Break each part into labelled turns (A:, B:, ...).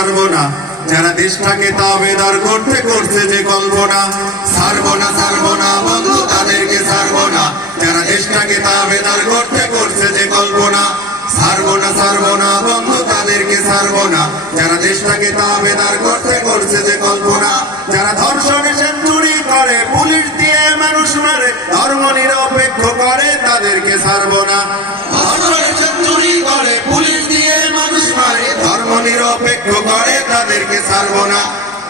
A: সারবো না। যারা দেশটাকে তাবেদার করতে করছে যে কল্পনা। সারবো না সারবো না, বন্ধু, তাদেরকে সারবো না। যারা দেশটাকে তাবেদার করতে করছে যে কল্পনা। সারবো না সারবো না, বন্ধু, তাদেরকে সারবো না। যারা দেশটাকে তাবেদার করতে করছে যে কল্পনা। যারা ধর্ষণে সেঞ্চুরি করে, পুলিশ দিয়ে মানুষ মারে, ধর্ম নিরপেক্ষ করে, তাদেরকে সারবো না। নিরপেক্ষ করে, তাদেরকে সারবো না।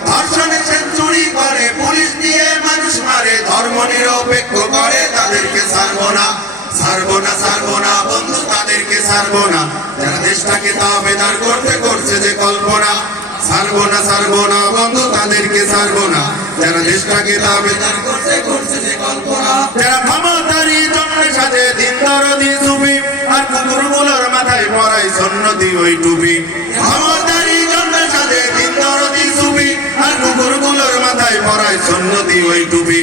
A: ধর্ষণে সেঞ্চুরি করে, পুলিশ দিয়ে মানুষ মারে, ধর্ম নিরপেক্ষ করে, তাদেরকে সারবো না। সারবো না সারবো না, বন্ধু, তাদেরকে সারবো না। যারা দেশটাকে তাবেদার করতে করছে যে কল্পনা সারবো না সারবো না, বন্ধু, তাদেরকে সারবো না। যারা দেশটাকে তাবেদার করতে করছে যে কল্পনা, যারা ক্ষমতারই জন্য সাজে দিন দরদি সুবি আর কুকুরগুলোর মাথায় পরাই সন্নতি ওই টুপি। ক্ষমতারই সন্নতি ওই টুপি।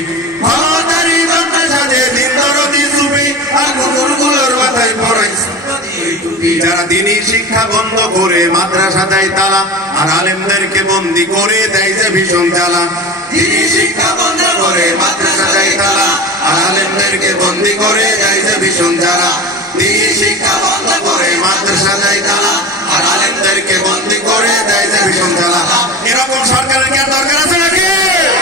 A: যারা দিনই শিক্ষা বন্ধ করে মাদ্রাসা দেয় তালা, আর আলেমদেরকে বন্দি করে দেয় যে ভীষণ জ্বালা। দিনই শিক্ষা বন্ধ করে মাদ্রাসা দেয় তালা, আর আলেমদেরকে বন্দি করে দেয় যে ভীষণ জ্বালা।